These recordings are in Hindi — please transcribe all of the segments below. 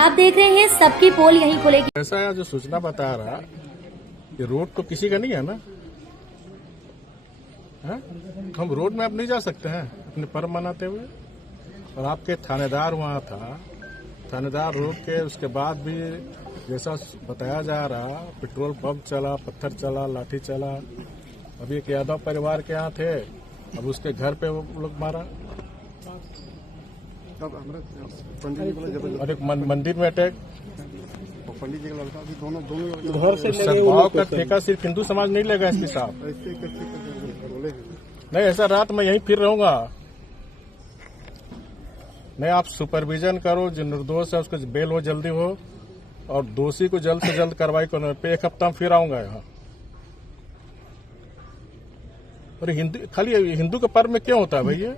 आप देख रहे हैं सबकी पोल यहीं खुलेगी। ऐसा है जो सूचना बता रहा कि रोड तो किसी का नहीं है ना, है? हम रोड में अब नहीं जा सकते हैं अपने पर्व मनाते हुए। और आपके थानेदार वहाँ था, थानेदार रोड के उसके बाद भी जैसा बताया जा रहा पेट्रोल पंप चला, पत्थर चला, लाठी चला। अभी एक यादव परिवार के यहाँ थे, अब उसके घर पे वो लोग मारा। और एक मंदिर में अटैक। पंडित जी का लड़का भी दोनों घर से सद्भाव का ठेका सिर्फ हिंदू समाज नहीं लेगा एसपी साहब। नहीं, ऐसा रात में यहीं फिर रहूंगा। नहीं, आप सुपरविजन करो, जो निर्दोष है उसको बेल हो जल्दी हो, और दोषी को जल्द से जल्द कार्रवाई करो। पे एक हफ्ता में फिर आऊंगा यहाँ। और खाली हिंदू के पर्व में क्यों होता है भैया?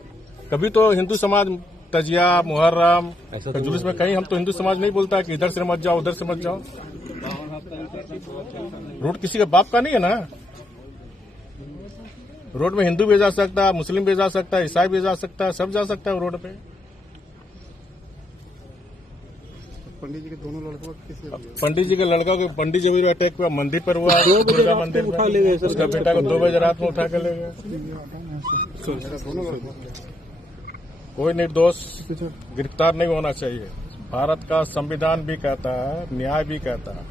कभी तो हिंदू समाज तजिया, मुहर्रम, जुलूस में कहीं हम तो हिंदू समाज नहीं बोलता है कि इधर से मत जाओ, उधर से मत जाओ। रोड किसी का बाप का नहीं है ना। रोड में हिंदू भी जा सकता है, मुस्लिम भी जा सकता है, ईसाई भी जा सकता है, सब जा सकता है रोड पे। पंडित जी के दोनों लड़कों पंडित जी के लड़का को पंडित जी भी अटैक हुआ, मंदिर पर हुआ, दुर्गा मंदिर पर। उसका बेटा को 2 बजे रात में उठा के ले गए। कोई निर्दोष गिरफ्तार नहीं होना चाहिए। भारत का संविधान भी कहता है, न्याय भी कहता है,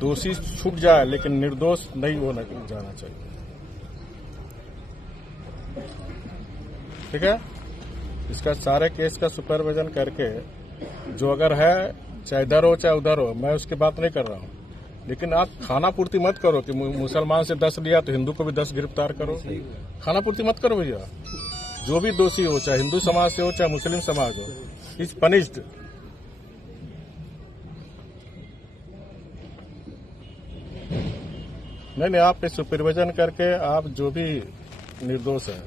दोषी छूट जाए लेकिन निर्दोष नहीं होना जाना चाहिए। ठीक है, इसका सारे केस का सुपरविजन करके जो अगर है, चाहे इधर हो चाहे उधर हो, मैं उसकी बात नहीं कर रहा हूँ। लेकिन आप खाना पूर्ति मत करो कि मुसलमान से 10 लिया तो हिंदू को भी 10 गिरफ्तार करो। खाना पूर्ति मत करो भैया। जो भी दोषी हो, चाहे हिंदू समाज से हो चाहे मुस्लिम समाज हो, इज पनिश्ड। नहीं, आप इस सुपरविजन करके आप जो भी निर्दोष है।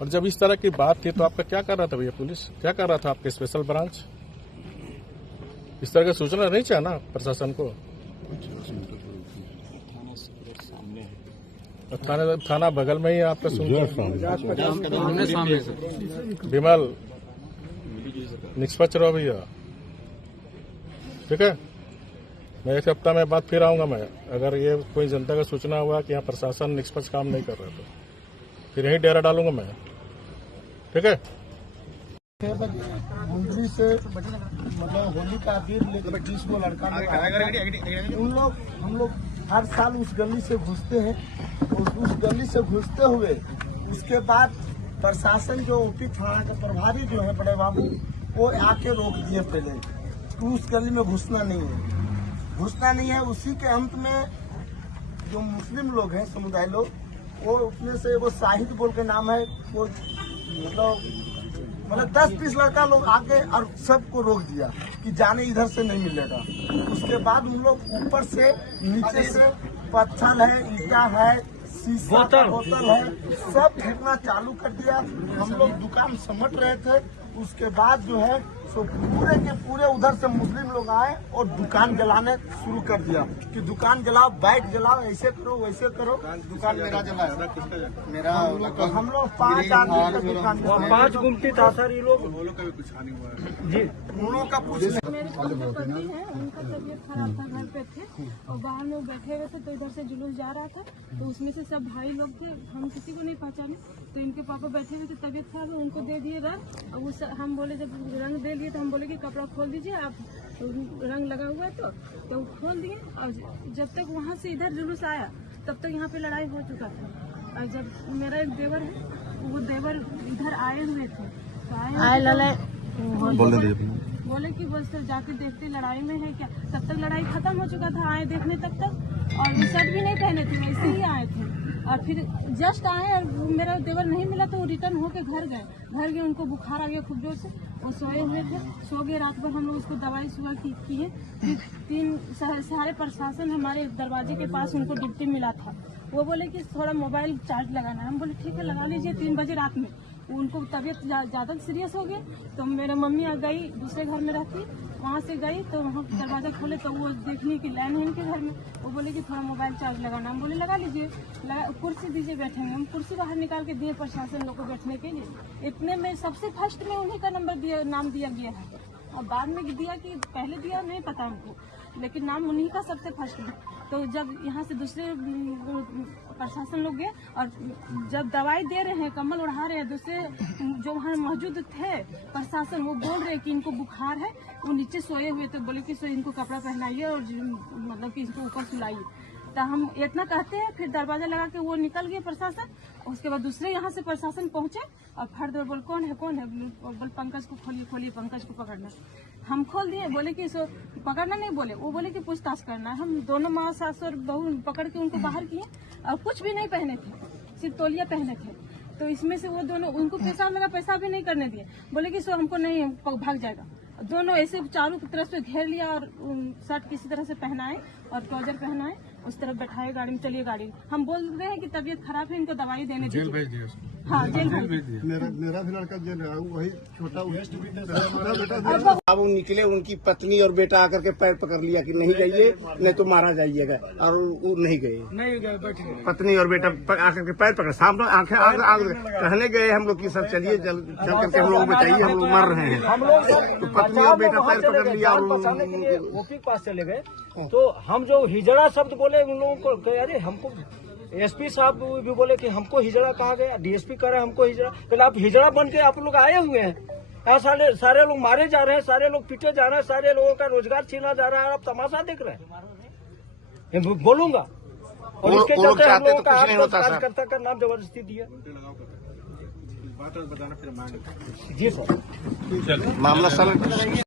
और जब इस तरह की बात थी तो आपका क्या कर रहा था भैया? पुलिस क्या कर रहा था? आपके स्पेशल ब्रांच इस तरह की सूचना नहीं चाहिए ना प्रशासन को। थाना बगल में ही आपका विमल निष्पक्ष रहो भैया। ठीक है, मैं 1 हफ्ता में बाद फिर आऊंगा। मैं अगर ये कोई जनता का सूचना हुआ कि यहाँ प्रशासन निष्पक्ष काम नहीं कर रहा तो फिर यही डेरा डालूंगा मैं। ठीक है, मुंडरी से मतलब होली का अबीर लेकर 20 को लड़का हम लोग हर साल उस गली से घुसते हैं। उस गली से घुसते हुए उसके बाद प्रशासन जो ओपी थाना के प्रभारी जो है बड़े बाबू, वो आके रोक दिए पहले तो उस गली में घुसना नहीं है। उसी के अंत में जो मुस्लिम लोग हैं, समुदाय लोग, वो उसमें से वो शाहिद बोल के नाम है, वो मतलब 10-20 लड़का लोग आके और सबको रोक दिया कि जाने इधर से नहीं मिलेगा। उसके बाद हम लोग ऊपर से नीचे से पत्थर है, ईटा है, शीशा का बोतल है, सब फेंकना चालू कर दिया। हम लोग दुकान समट रहे थे। उसके बाद जो है सो पूरे के पूरे उधर से मुस्लिम लोग आए और दुकान जलाने शुरू कर दिया कि दुकान जलाओ, बाइक जलाओ, ऐसे करो वैसे करो। दुकान मेरा जला, मेरा हम लोग 5 आदमी का दुकान, 5 गुमती था सर। ये लोग का भी कुछ हानि हुआ है जी, उन लोग का पूछ। मेरे पति है, उनका तबीयत खराब था, घर पे थे और बाहर लोग बैठे हुए थे तो इधर से जुलूस जा रहा था तो उसमें से सब भाई लोग थे, हम किसी को नहीं पहचाने। तो इनके पापा बैठे हुए थे, तबीयत खराब है, उनको दे दिए रंग। और वो हम बोले, जब रंग दे लिए तो हम बोले कि कपड़ा खोल दीजिए, आप रंग लगा हुआ है तो खोल दिए। और जब तक वहाँ से इधर जुलूस आया तब तक यहाँ पे लड़ाई हो चुका था। और जब मेरा एक देवर है, वो देवर इधर आए हुए थे तो बोले कि बस जाके देखते लड़ाई में है क्या। तब तक लड़ाई खत्म हो चुका था, आए देखने तब तक। और शर्ट भी नहीं पहने थे, वैसे ही आए थे। और फिर जस्ट आए और मेरा देवर नहीं मिला तो वो रिटर्न होके घर गए। उनको बुखार आ गया खूब जोर से, वो सोए हुए थे। सो गए, रात भर हम लोग उसको दवाई सुबह की है। फिर 3 सारे प्रशासन हमारे दरवाजे के पास उनको ड्यूटी मिला था। वो बोले कि थोड़ा मोबाइल चार्ज लगाना है। हम बोले ठीक है लगा लीजिए। 3 बजे रात में उनको तबीयत ज़्यादा सीरियस हो गया तो मेरे मम्मी आ गई, दूसरे घर में रहती, वहाँ से गई तो वहाँ दरवाजा खोले तो वो देखने की लाइन है इनके घर में। वो बोले कि थोड़ा मोबाइल चार्ज लगाना। हम बोले लगा लीजिए, कुर्सी दीजिए बैठेंगे। हम कुर्सी बाहर निकाल के दिए प्रशासन लोग को बैठने के लिए। इतने में सबसे फर्स्ट में उन्हीं का नाम दिया गया है। और बाद में दिया कि पहले दिया नहीं पता हमको, लेकिन नाम उन्हीं का सबसे फर्स्ट है। तो जब यहाँ से दूसरे प्रशासन लोग गए और जब दवाई दे रहे हैं, कम्बल उड़ा रहे हैं, दूसरे जो वहाँ मौजूद थे प्रशासन, वो बोल रहे हैं कि इनको बुखार है, वो नीचे सोए हुए थे, बोले कि इनको कपड़ा पहनाइए और मतलब कि इनको ऊपर सुलाइए। तो हम इतना कहते हैं, फिर दरवाजा लगा के वो निकल गए प्रशासन। उसके बाद दूसरे यहाँ से प्रशासन पहुंचे और फट दौड़ बोल कौन है बोल पंकज को खोलिए पंकज को पकड़ना। हम खोल दिए, बोले कि इसको पकड़ना नहीं, बोले वो बोले कि पूछताछ करना है। हम दोनों माँ सास और बहू पकड़ के उनको बाहर किए और कुछ भी नहीं पहने थे, सिर्फ तौलिया पहने थे। तो इसमें से वो दोनों उनको पेशाब लगा, पेशाब भी नहीं करने दिए, बोले कि सो हमको नहीं भाग जाएगा। दोनों ऐसे चारों तरफ से घेर लिया और शर्ट किसी तरह से पहनाए और ट्राउजर पहनाए, उस तरफ बैठाए गाड़ी में, चलिए गाड़ी। हम बोल रहे हैं कि तबीयत खराब है, इनको दवाई देने जेल भेज दिया। हाँ जेल भेज दिया। मेरा भी लड़का जेल है, वही छोटा बेटा। अब वो निकले, उनकी पत्नी और बेटा आकर के पैर पकड़ लिया कि नहीं जाइए, नहीं तो मारा जाइएगा, और वो नहीं गए। पत्नी और बेटा आकर के पैर पकड़, सामने आंखें कहने गए हम लोग की सब चलिए चल करके हम लोग बचाइए, हम लोग मर रहे हैं। तो पत्नी और बेटा पैर पकड़ लिया और ओपी के पास चले गए। तो हम जो हिजड़ा शब्द बोले उन लोगों को, अरे हमको एसपी साहब भी बोले कि हमको हिजड़ा कहा गया, डीएसपी कह रहे हैं हमको हिजड़ा। तो आप हिजड़ा बन के आप लोग आए हुए हैं यहाँ, सारे लोग मारे जा रहे हैं, सारे लोग पीटे जा रहे हैं, सारे लोगों का रोजगार छीना जा रहा है, आप तमाशा देख रहे हैं। बोलूंगा और इसके चलते हम लोगों का कार्यकर्ता का नाम जबरदस्ती दिया। जी सर, मामला सर